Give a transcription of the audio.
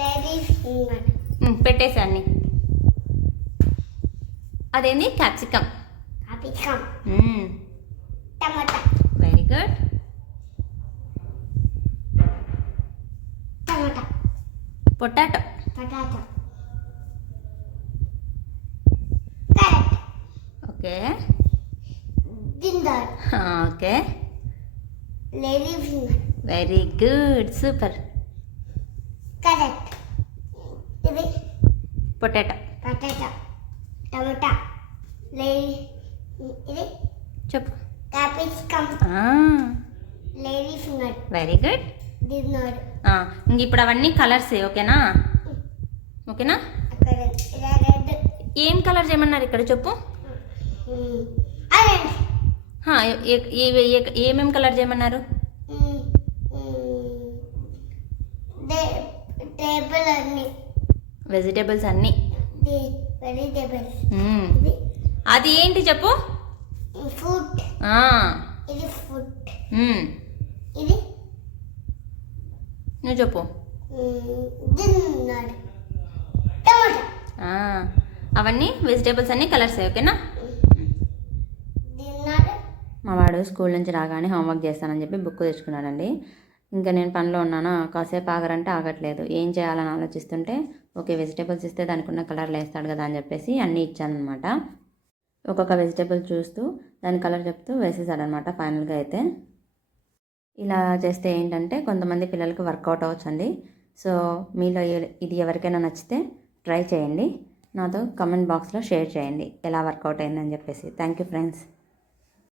Lady finger. పెట్టేసాన్ని. అదేంది? Capsicum. Capsicum. టమాటా. Very good. టమాటా. Potato. Potato. Carrot. Okay. Ginger. Okay. Lady finger. Very good, super. Carrot. ఇది potato. Potato. టమాటా. Lady. ఇది చెప్పు. Capsicum. Lady finger. Very good. Ginger. ఇంక ఇప్పుడు అవన్నీ కలర్స్ ఓకేనా? ఓకేనా? అక్కడ ఇలా రెడ్. ఏం కలర్ చేయమన్నారు ఇక్కడ చెప్పు. ఆరెంజ్. ఏమేం కలర్ చేయమన్నారు? టేబుల్ అన్ని. వెజిటేబుల్స్ అన్నీ. వెజిటేబుల్స్. అది ఏంటి చెప్పు. ఫ్రూట్. ఇది ఫ్రూట్. ఇది నువ్వు చెప్పు. జింజర్. టమాటా. అవన్నీ వెజిటేబుల్స్ అన్నీ కలర్స్ ఓకేనా? జింజర్. మా వాడు స్కూల్ నుంచి రాగానే హోంవర్క్ చేస్తానని చెప్పి బుక్ తెచ్చుకున్నాడండి. ఇంకా నేను పనిలో ఉన్నాను, కాసేపు ఆగరంటే ఆగట్లేదు. ఏం చేయాలని ఆలోచిస్తుంటే ఓకే వెజిటేబుల్స్ ఇస్తే దానికి ఉన్న కలర్లు వేస్తాడు కదా అని చెప్పేసి అన్నీ ఇచ్చానమాట. ఒక్కొక్క వెజిటేబుల్ చూస్తూ దాని కలర్ చెప్తూ వేసేసాడనమాట. ఫైనల్గా అయితే ఇలా చేస్తే ఏంటంటే కొంతమంది పిల్లలకి వర్కౌట్ అవ్వచ్చండి. సో మీలో ఇది ఎవరికైనా నచ్చితే ట్రై చేయండి, నాతో కమెంట్ బాక్స్లో షేర్ చేయండి ఎలా వర్కౌట్ అయిందని చెప్పేసి. Thank you friends.